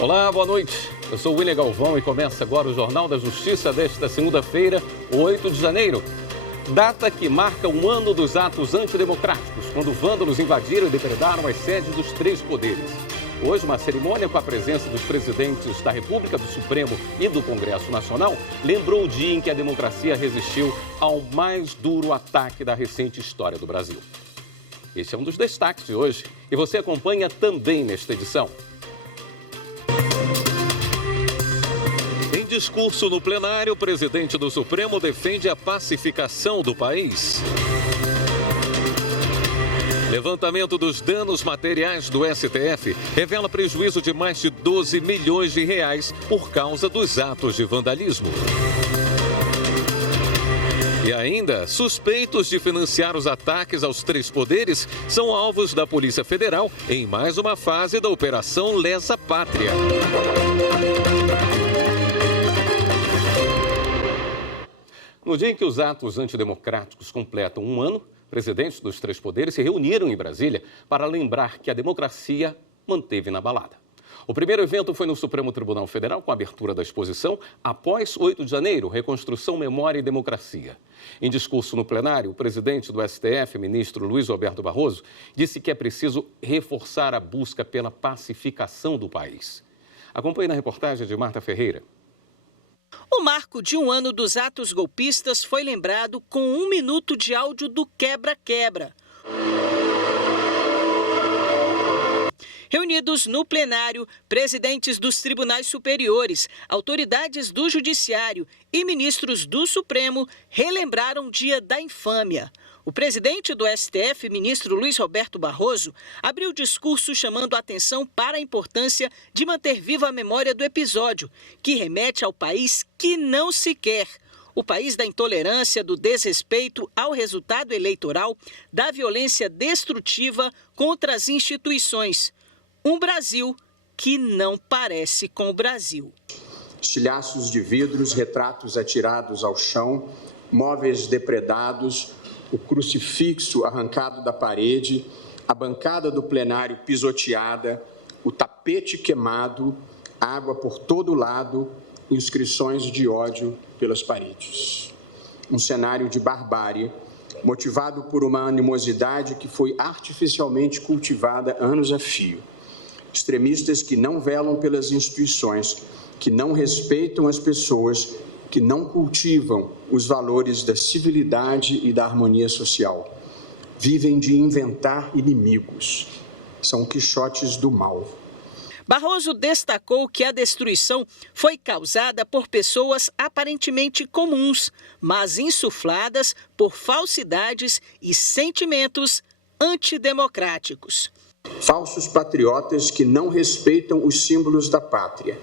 Olá, boa noite. Eu sou o William Galvão e começa agora o Jornal da Justiça desta segunda-feira, 8 de janeiro. Data que marca um ano dos atos antidemocráticos, quando vândalos invadiram e depredaram as sedes dos três poderes. Hoje, uma cerimônia com a presença dos presidentes da República, do Supremo e do Congresso Nacional lembrou o dia em que a democracia resistiu ao mais duro ataque da recente história do Brasil. Esse é um dos destaques de hoje e você acompanha também nesta edição. Em discurso no plenário, o presidente do Supremo defende a pacificação do país. Levantamento dos danos materiais do STF revela prejuízo de mais de 12 milhões de reais por causa dos atos de vandalismo. E ainda, suspeitos de financiar os ataques aos três poderes são alvos da Polícia Federal em mais uma fase da Operação Lesa Pátria. No dia em que os atos antidemocráticos completam um ano, presidentes dos três poderes se reuniram em Brasília para lembrar que a democracia manteve inabalada. O primeiro evento foi no Supremo Tribunal Federal, com a abertura da exposição Após 8 de Janeiro, Reconstrução, Memória e Democracia. Em discurso no plenário, o presidente do STF, ministro Luiz Roberto Barroso, disse que é preciso reforçar a busca pela pacificação do país. Acompanhe na reportagem de Marta Ferreira. O marco de um ano dos atos golpistas foi lembrado com 1 minuto de áudio do quebra-quebra. Reunidos no plenário, presidentes dos tribunais superiores, autoridades do judiciário e ministros do Supremo relembraram o dia da infâmia. O presidente do STF, ministro Luiz Roberto Barroso, abriu o discurso chamando a atenção para a importância de manter viva a memória do episódio, que remete ao país que não se quer. O país da intolerância, do desrespeito ao resultado eleitoral, da violência destrutiva contra as instituições. Um Brasil que não parece com o Brasil. Estilhaços de vidros, retratos atirados ao chão, móveis depredados, o crucifixo arrancado da parede, a bancada do plenário pisoteada, o tapete queimado, água por todo lado, inscrições de ódio pelas paredes. Um cenário de barbárie, motivado por uma animosidade que foi artificialmente cultivada anos a fio. Extremistas que não velam pelas instituições, que não respeitam as pessoas, que não cultivam os valores da civilidade e da harmonia social. Vivem de inventar inimigos. São quixotes do mal. Barroso destacou que a destruição foi causada por pessoas aparentemente comuns, mas insufladas por falsidades e sentimentos antidemocráticos. Falsos patriotas que não respeitam os símbolos da pátria.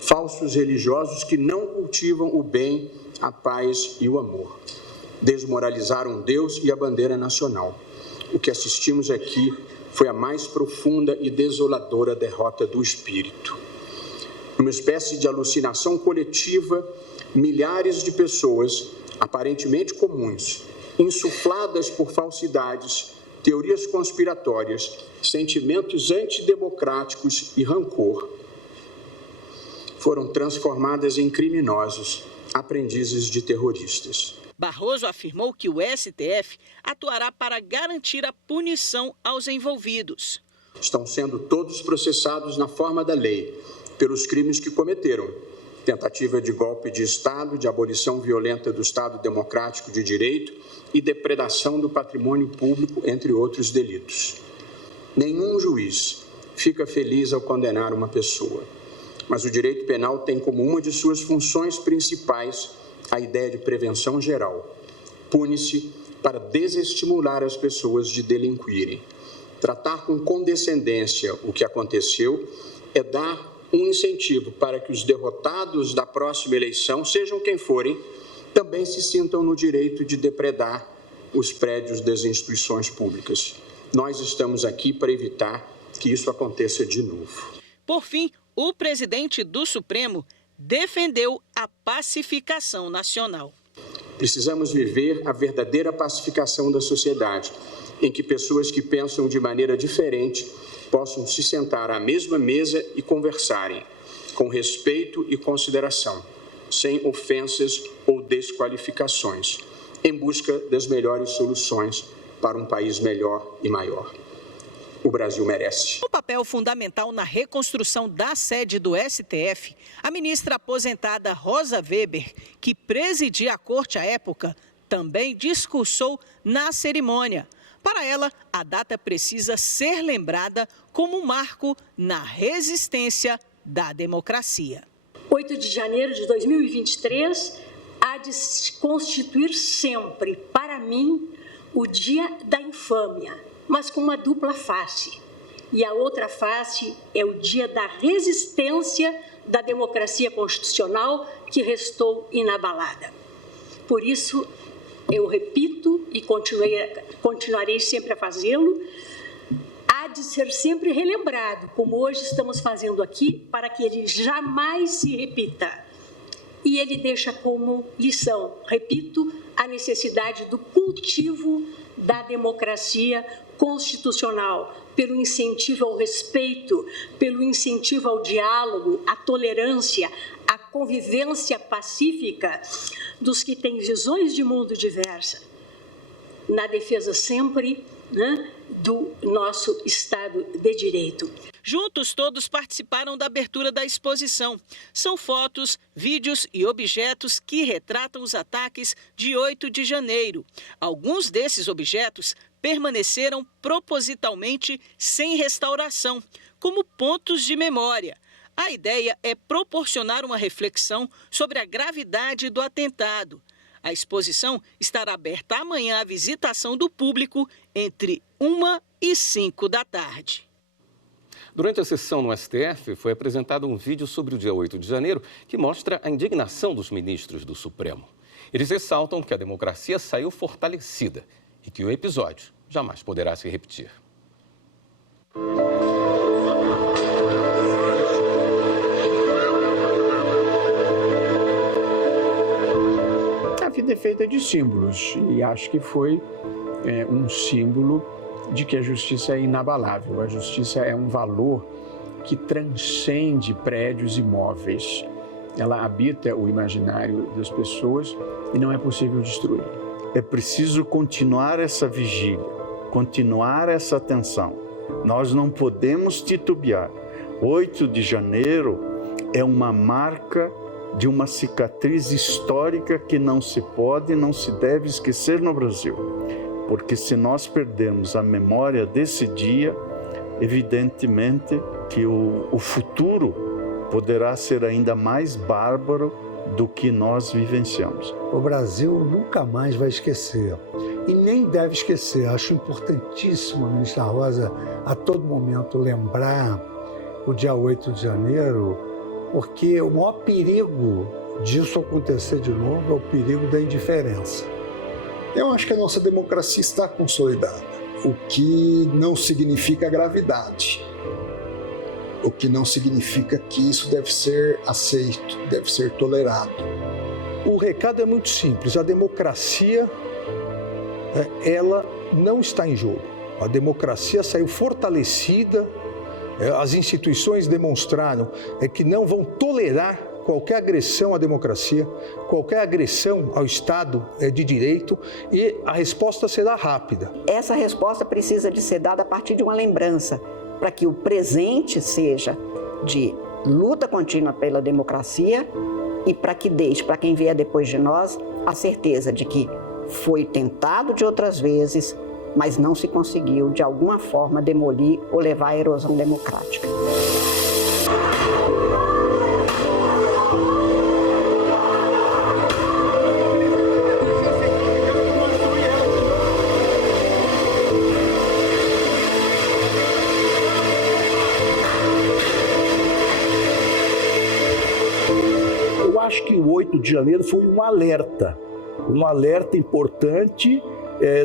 Falsos religiosos que não cultivam o bem, a paz e o amor. Desmoralizaram Deus e a bandeira nacional. O que assistimos aqui foi a mais profunda e desoladora derrota do espírito. Numa espécie de alucinação coletiva, milhares de pessoas, aparentemente comuns, insufladas por falsidades, teorias conspiratórias, sentimentos antidemocráticos e rancor, foram transformadas em criminosos, aprendizes de terroristas. Barroso afirmou que o STF atuará para garantir a punição aos envolvidos. Estão sendo todos processados na forma da lei, pelos crimes que cometeram. Tentativa de golpe de Estado, de abolição violenta do Estado Democrático de Direito e depredação do patrimônio público, entre outros delitos. Nenhum juiz fica feliz ao condenar uma pessoa, mas o direito penal tem como uma de suas funções principais a ideia de prevenção geral. Pune-se para desestimular as pessoas de delinquirem. Tratar com condescendência o que aconteceu é dar um incentivo para que os derrotados da próxima eleição, sejam quem forem, também se sintam no direito de depredar os prédios das instituições públicas. Nós estamos aqui para evitar que isso aconteça de novo. Por fim, o presidente do Supremo defendeu a pacificação nacional. Precisamos viver a verdadeira pacificação da sociedade, em que pessoas que pensam de maneira diferente possam se sentar à mesma mesa e conversarem, com respeito e consideração, sem ofensas ou desqualificações, em busca das melhores soluções para um país melhor e maior. O Brasil merece. Um papel fundamental na reconstrução da sede do STF, a ministra aposentada Rosa Weber, que presidia a corte à época, também discursou na cerimônia. Para ela, a data precisa ser lembrada como um marco na resistência da democracia. 8 de janeiro de 2023 há de se constituir sempre, para mim, o dia da infâmia, mas com uma dupla face. E a outra face é o dia da resistência da democracia constitucional que restou inabalada. Por isso, eu repito e continuarei sempre a fazê-lo, há de ser sempre relembrado, como hoje estamos fazendo aqui, para que ele jamais se repita. E ele deixa como lição, repito, a necessidade do cultivo da democracia constitucional, pelo incentivo ao respeito, pelo incentivo ao diálogo, à tolerância, à convivência pacífica dos que têm visões de mundo diversas, na defesa sempre, do nosso Estado de Direito. Juntos, todos participaram da abertura da exposição. São fotos, vídeos e objetos que retratam os ataques de 8 de janeiro. Alguns desses objetos permaneceram propositalmente sem restauração, como pontos de memória. A ideia é proporcionar uma reflexão sobre a gravidade do atentado. A exposição estará aberta amanhã à visitação do público entre 1 e 5 da tarde. Durante a sessão no STF, foi apresentado um vídeo sobre o dia 8 de janeiro que mostra a indignação dos ministros do Supremo. Eles ressaltam que a democracia saiu fortalecida e que o episódio jamais poderá se repetir. A vida é feita de símbolos e acho que foi um símbolo de que a justiça é inabalável. A justiça é um valor que transcende prédios e móveis. Ela habita o imaginário das pessoas e não é possível destruir. É preciso continuar essa vigília, continuar essa atenção. Nós não podemos titubear. 8 de janeiro é uma marca de uma cicatriz histórica que não se pode e não se deve esquecer no Brasil. Porque se nós perdermos a memória desse dia, evidentemente que o futuro poderá ser ainda mais bárbaro do que nós vivenciamos. O Brasil nunca mais vai esquecer e nem deve esquecer. Acho importantíssimo, ministra Rosa, a todo momento lembrar o dia 8 de janeiro, porque o maior perigo disso acontecer de novo é o perigo da indiferença. Eu acho que a nossa democracia está consolidada, o que não significa gravidade, o que não significa que isso deve ser aceito, deve ser tolerado. O recado é muito simples, a democracia, ela não está em jogo. A democracia saiu fortalecida, as instituições demonstraram que não vão tolerar qualquer agressão à democracia, qualquer agressão ao Estado de Direito, e a resposta será rápida. Essa resposta precisa de ser dada a partir de uma lembrança, para que o presente seja de luta contínua pela democracia e para que deixe para quem vier depois de nós a certeza de que foi tentado de outras vezes, mas não se conseguiu de alguma forma demolir ou levar à erosão democrática. Acho que o 8 de janeiro foi um alerta importante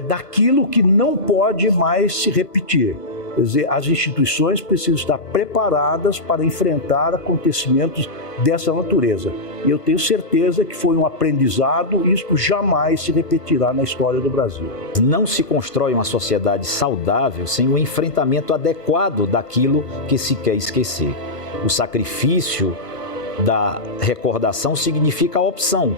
daquilo que não pode mais se repetir. Quer dizer, as instituições precisam estar preparadas para enfrentar acontecimentos dessa natureza. E eu tenho certeza que foi um aprendizado e isso jamais se repetirá na história do Brasil. Não se constrói uma sociedade saudável sem o enfrentamento adequado daquilo que se quer esquecer. O sacrifício da recordação significa a opção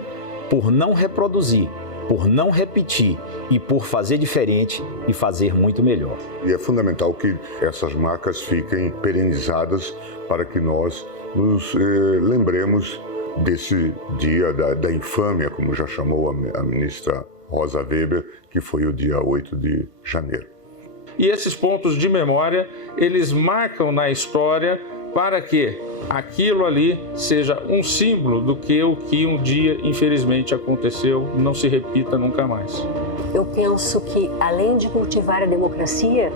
por não reproduzir, por não repetir e por fazer diferente e fazer muito melhor. E é fundamental que essas marcas fiquem perenizadas para que nós nos lembremos desse dia da infâmia, como já chamou a ministra Rosa Weber, que foi o dia 8 de janeiro. E esses pontos de memória, eles marcam na história para que aquilo ali seja um símbolo do que o que um dia, infelizmente, aconteceu, não se repita nunca mais. Eu penso que, além de cultivar a democracia,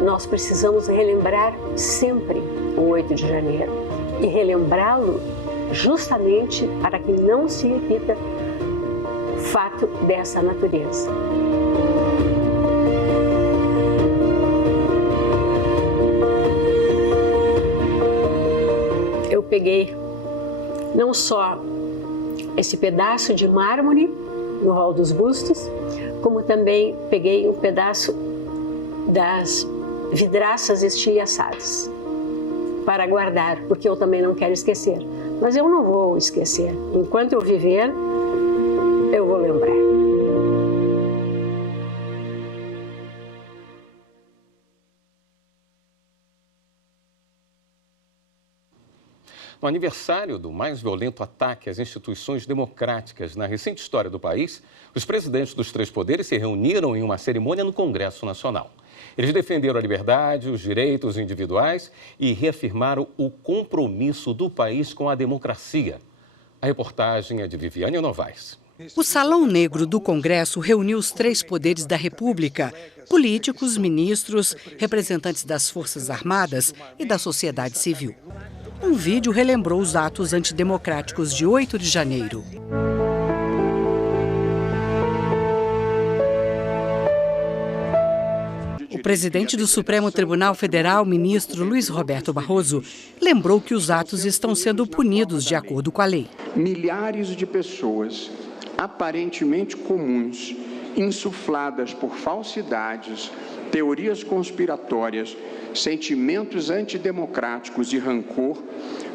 nós precisamos relembrar sempre o 8 de janeiro e relembrá-lo justamente para que não se repita fato dessa natureza. Eu peguei não só esse pedaço de mármore no hall dos bustos, como também peguei um pedaço das vidraças estilhaçadas para guardar, porque eu também não quero esquecer. Mas eu não vou esquecer. Enquanto eu viver, eu vou lembrar. No aniversário do mais violento ataque às instituições democráticas na recente história do país, os presidentes dos três poderes se reuniram em uma cerimônia no Congresso Nacional. Eles defenderam a liberdade, os direitos individuais e reafirmaram o compromisso do país com a democracia. A reportagem é de Viviane Novaes. O Salão Negro do Congresso reuniu os três poderes da República: políticos, ministros, representantes das Forças Armadas e da sociedade civil. Um vídeo relembrou os atos antidemocráticos de 8 de janeiro. O presidente do Supremo Tribunal Federal, ministro Luiz Roberto Barroso, lembrou que os atos estão sendo punidos de acordo com a lei. Milhares de pessoas aparentemente comuns, insufladas por falsidades, teorias conspiratórias, sentimentos antidemocráticos e rancor,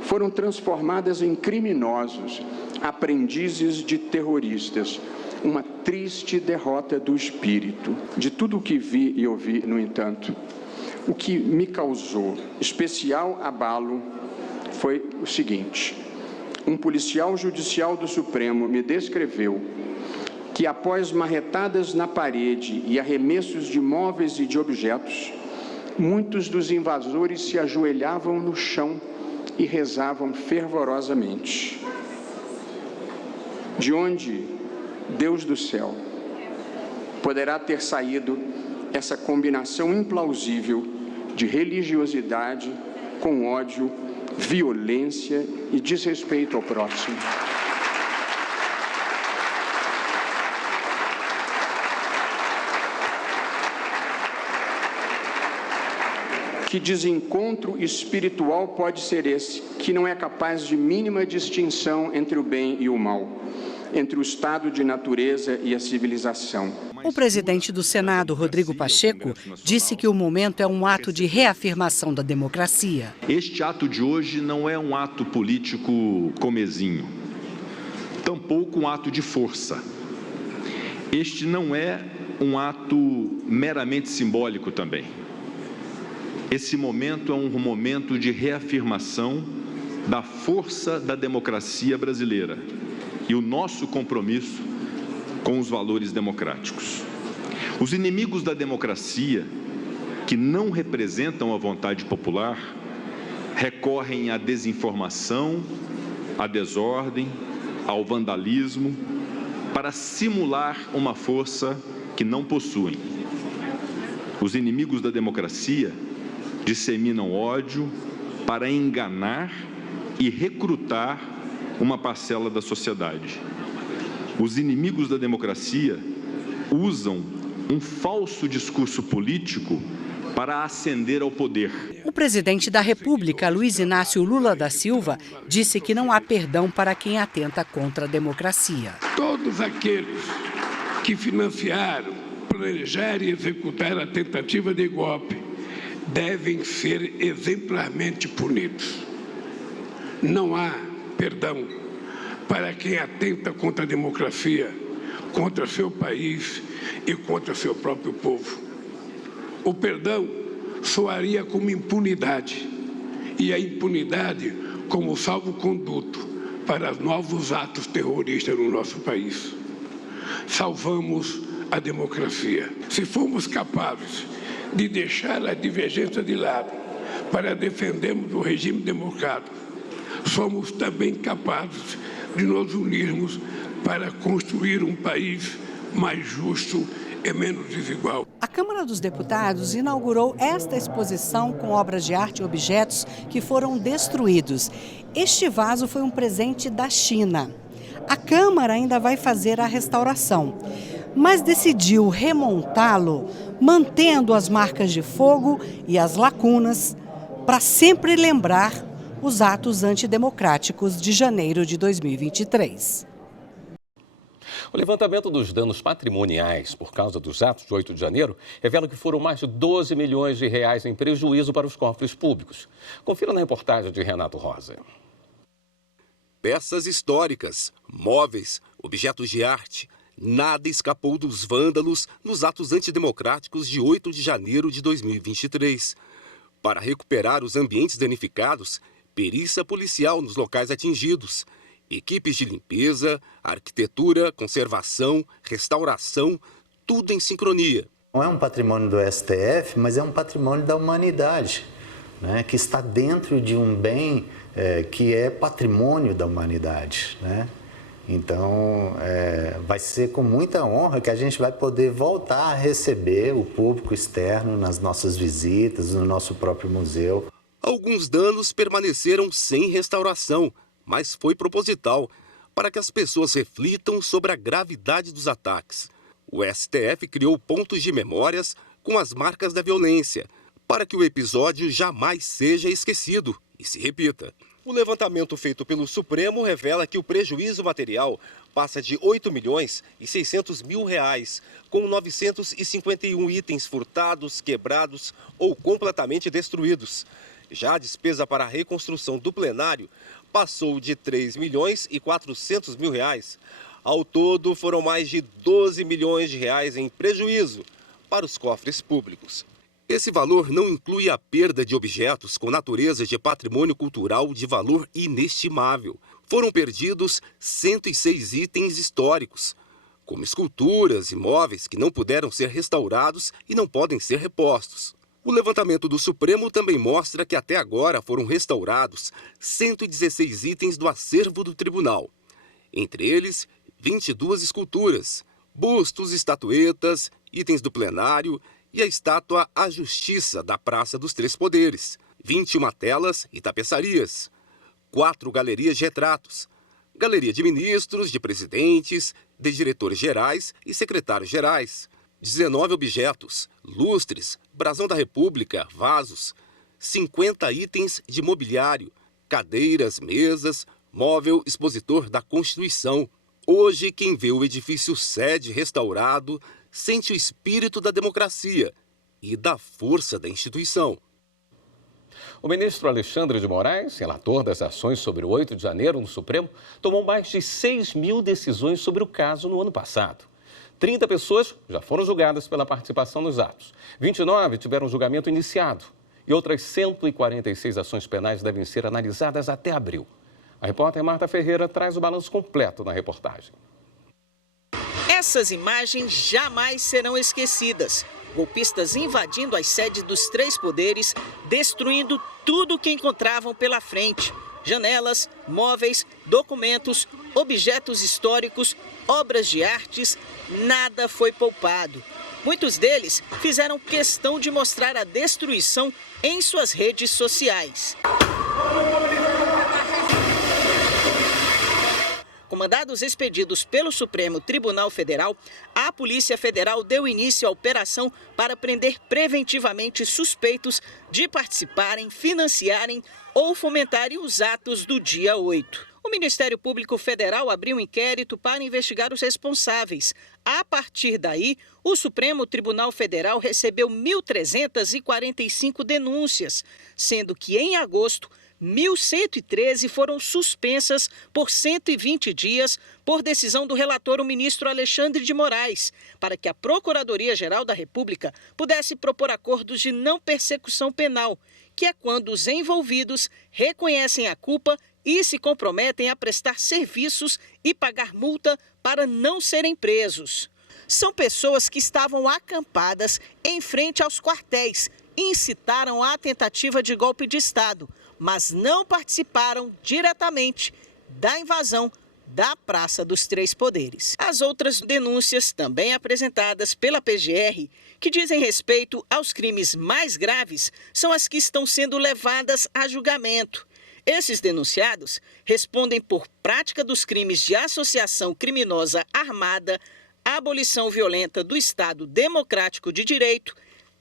foram transformadas em criminosos, aprendizes de terroristas. Uma triste derrota do espírito. De tudo o que vi e ouvi, no entanto, o que me causou especial abalo foi o seguinte: um policial judicial do Supremo me descreveu que, após marretadas na parede e arremessos de móveis e de objetos, muitos dos invasores se ajoelhavam no chão e rezavam fervorosamente. De onde, Deus do céu, poderá ter saído essa combinação implausível de religiosidade com ódio, violência e desrespeito ao próximo? Que desencontro espiritual pode ser esse, que não é capaz de mínima distinção entre o bem e o mal, entre o estado de natureza e a civilização? O presidente do Senado, Rodrigo Pacheco, disse que o momento é um ato de reafirmação da democracia. Este ato de hoje não é um ato político comezinho, tampouco um ato de força. Este não é um ato meramente simbólico também. Esse momento é um momento de reafirmação da força da democracia brasileira e o nosso compromisso com os valores democráticos. Os inimigos da democracia, que não representam a vontade popular, recorrem à desinformação, à desordem, ao vandalismo, para simular uma força que não possuem. Os inimigos da democracia disseminam ódio para enganar e recrutar uma parcela da sociedade. Os inimigos da democracia usam um falso discurso político para ascender ao poder. O presidente da República, Luiz Inácio Lula da Silva, disse que não há perdão para quem atenta contra a democracia. Todos aqueles que financiaram, planejaram e executaram a tentativa de golpe devem ser exemplarmente punidos. Não há perdão para quem atenta contra a democracia, contra seu país e contra seu próprio povo. O perdão soaria como impunidade, e a impunidade como salvo-conduto para novos atos terroristas no nosso país. Salvamos a democracia. Se formos capazes de deixar a divergência de lado para defendermos o regime democrático, somos também capazes de nos unirmos para construir um país mais justo e menos desigual. A Câmara dos Deputados inaugurou esta exposição com obras de arte e objetos que foram destruídos. Este vaso foi um presente da China. A Câmara ainda vai fazer a restauração, mas decidiu remontá-lo, mantendo as marcas de fogo e as lacunas, para sempre lembrar os atos antidemocráticos de janeiro de 2023. O levantamento dos danos patrimoniais por causa dos atos de 8 de janeiro revela que foram mais de 12 milhões de reais em prejuízo para os cofres públicos. Confira na reportagem de Renato Rosa. Peças históricas, móveis, objetos de arte, nada escapou dos vândalos nos atos antidemocráticos de 8 de janeiro de 2023. Para recuperar os ambientes danificados, perícia policial nos locais atingidos, equipes de limpeza, arquitetura, conservação, restauração, tudo em sincronia. Não é um patrimônio do STF, mas é um patrimônio da humanidade, né, que está dentro de um bem que é patrimônio da humanidade, né? Então, vai ser com muita honra que a gente vai poder voltar a receber o público externo nas nossas visitas, no nosso próprio museu. Alguns danos permaneceram sem restauração, mas foi proposital, para que as pessoas reflitam sobre a gravidade dos ataques. O STF criou pontos de memórias com as marcas da violência, para que o episódio jamais seja esquecido e se repita. O levantamento feito pelo Supremo revela que o prejuízo material passa de R$ 8.600.000, com 951 itens furtados, quebrados ou completamente destruídos. Já a despesa para a reconstrução do plenário passou de R$ 3.400.000. Ao todo, foram mais de 12 milhões de reais em prejuízo para os cofres públicos. Esse valor não inclui a perda de objetos com natureza de patrimônio cultural de valor inestimável. Foram perdidos 106 itens históricos, como esculturas e móveis que não puderam ser restaurados e não podem ser repostos. O levantamento do Supremo também mostra que até agora foram restaurados 116 itens do acervo do tribunal. Entre eles, 22 esculturas, bustos, estatuetas, itens do plenário e a estátua à Justiça da Praça dos Três Poderes, 21 telas e tapeçarias, 4 galerias de retratos, galeria de ministros, de presidentes, de diretores gerais e secretários gerais, 19 objetos, lustres, brasão da República, vasos, 50 itens de mobiliário, cadeiras, mesas, móvel expositor da Constituição. Hoje, quem vê o edifício sede restaurado sente o espírito da democracia e da força da instituição. O ministro Alexandre de Moraes, relator das ações sobre o 8 de janeiro no Supremo, tomou mais de 6 mil decisões sobre o caso no ano passado. 30 pessoas já foram julgadas pela participação nos atos. 29 tiveram julgamento iniciado e outras 146 ações penais devem ser analisadas até abril. A repórter Marta Ferreira traz o balanço completo na reportagem. Essas imagens jamais serão esquecidas. Golpistas invadindo as sedes dos três poderes, destruindo tudo que encontravam pela frente. Janelas, móveis, documentos, objetos históricos, obras de artes, nada foi poupado. Muitos deles fizeram questão de mostrar a destruição em suas redes sociais. Com mandados expedidos pelo Supremo Tribunal Federal, a Polícia Federal deu início à operação para prender preventivamente suspeitos de participarem, financiarem ou fomentarem os atos do dia 8. O Ministério Público Federal abriu um inquérito para investigar os responsáveis. A partir daí, o Supremo Tribunal Federal recebeu 1.345 denúncias, sendo que em agosto, 1.113 foram suspensas por 120 dias por decisão do relator, o ministro Alexandre de Moraes, para que a Procuradoria-Geral da República pudesse propor acordos de não persecução penal, que é quando os envolvidos reconhecem a culpa e se comprometem a prestar serviços e pagar multa para não serem presos. São pessoas que estavam acampadas em frente aos quartéis e incitaram a tentativa de golpe de Estado, mas não participaram diretamente da invasão da Praça dos Três Poderes. As outras denúncias, também apresentadas pela PGR, que dizem respeito aos crimes mais graves, são as que estão sendo levadas a julgamento. Esses denunciados respondem por prática dos crimes de associação criminosa armada, abolição violenta do Estado Democrático de Direito,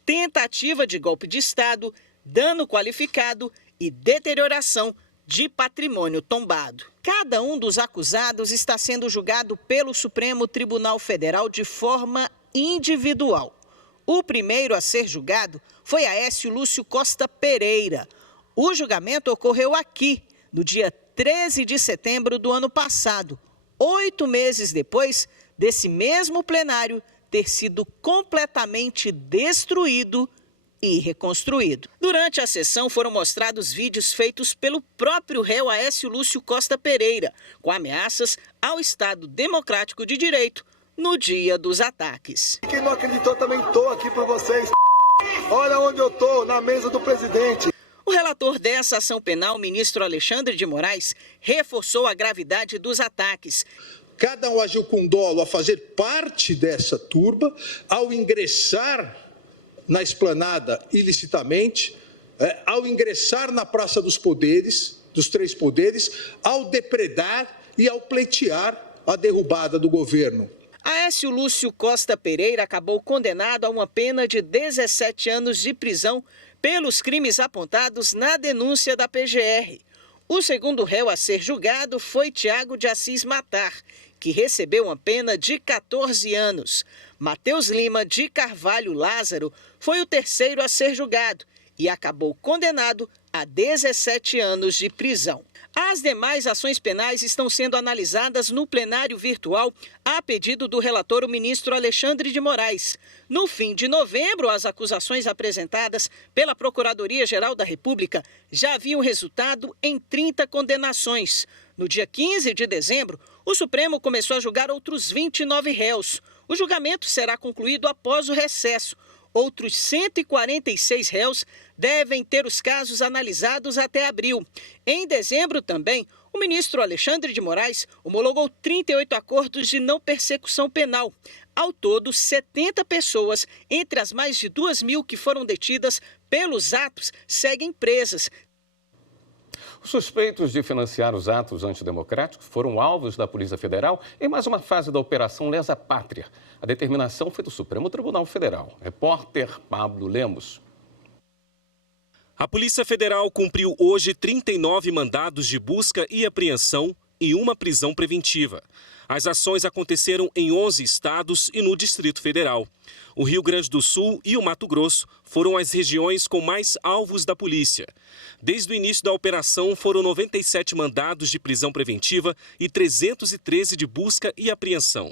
tentativa de golpe de Estado, dano qualificado e deterioração de patrimônio tombado. Cada um dos acusados está sendo julgado pelo Supremo Tribunal Federal de forma individual. O primeiro a ser julgado foi Aécio Lúcio Costa Pereira. O julgamento ocorreu aqui, no dia 13 de setembro do ano passado, 8 meses depois desse mesmo plenário ter sido completamente destruído e reconstruído. Durante a sessão foram mostrados vídeos feitos pelo próprio réu Aécio Lúcio Costa Pereira, com ameaças ao Estado Democrático de Direito no dia dos ataques. Quem não acreditou, também estou aqui por vocês. Olha onde eu estou, na mesa do presidente. O relator dessa ação penal, o ministro Alexandre de Moraes, reforçou a gravidade dos ataques. Cada um agiu com dolo a fazer parte dessa turba, ao ingressar na esplanada ilicitamente, ao ingressar na Praça dos Poderes, dos Três Poderes, ao depredar e ao pleitear a derrubada do governo. Aécio Lúcio Costa Pereira acabou condenado a uma pena de 17 anos de prisão pelos crimes apontados na denúncia da PGR. O segundo réu a ser julgado foi Tiago de Assis Matar, que recebeu uma pena de 14 anos. Matheus Lima de Carvalho Lázaro foi o terceiro a ser julgado e acabou condenado a 17 anos de prisão. As demais ações penais estão sendo analisadas no plenário virtual a pedido do relator, o ministro Alexandre de Moraes. No fim de novembro, as acusações apresentadas pela Procuradoria-Geral da República já haviam resultado em 30 condenações. No dia 15 de dezembro, o Supremo começou a julgar outros 29 réus. O julgamento será concluído após o recesso. Outros 146 réus devem ter os casos analisados até abril. Em dezembro também, o ministro Alexandre de Moraes homologou 38 acordos de não persecução penal. Ao todo, 70 pessoas, entre as mais de 2.000 que foram detidas pelos atos, seguem presas. Os suspeitos de financiar os atos antidemocráticos foram alvos da Polícia Federal em mais uma fase da Operação Lesa Pátria. A determinação foi do Supremo Tribunal Federal. Repórter Pablo Lemos. A Polícia Federal cumpriu hoje 39 mandados de busca e apreensão e uma prisão preventiva. As ações aconteceram em 11 estados e no Distrito Federal. O Rio Grande do Sul e o Mato Grosso foram as regiões com mais alvos da polícia. Desde o início da operação, foram 97 mandados de prisão preventiva e 313 de busca e apreensão.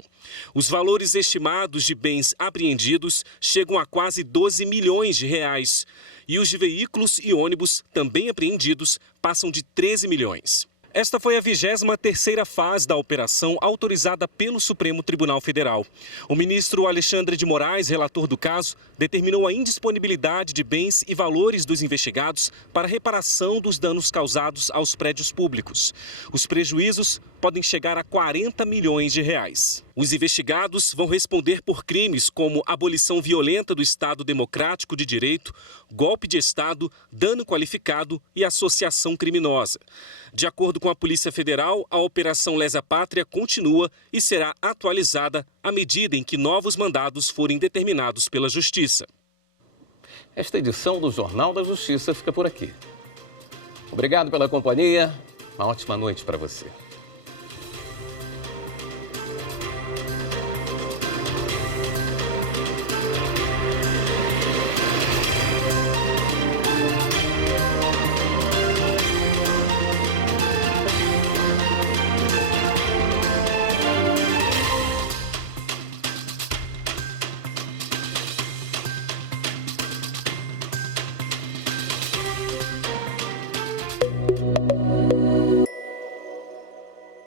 Os valores estimados de bens apreendidos chegam a quase 12 milhões de reais. E os de veículos e ônibus, também apreendidos, passam de 13 milhões. Esta foi a 23ª fase da operação autorizada pelo Supremo Tribunal Federal. O ministro Alexandre de Moraes, relator do caso, determinou a indisponibilidade de bens e valores dos investigados para reparação dos danos causados aos prédios públicos. Os prejuízos podem chegar a 40 milhões de reais. Os investigados vão responder por crimes como abolição violenta do Estado Democrático de Direito, golpe de Estado, dano qualificado e associação criminosa. De acordo com a Polícia Federal, a Operação Lesa Pátria continua e será atualizada à medida em que novos mandados forem determinados pela Justiça. Esta edição do Jornal da Justiça fica por aqui. Obrigado pela companhia. Uma ótima noite para você.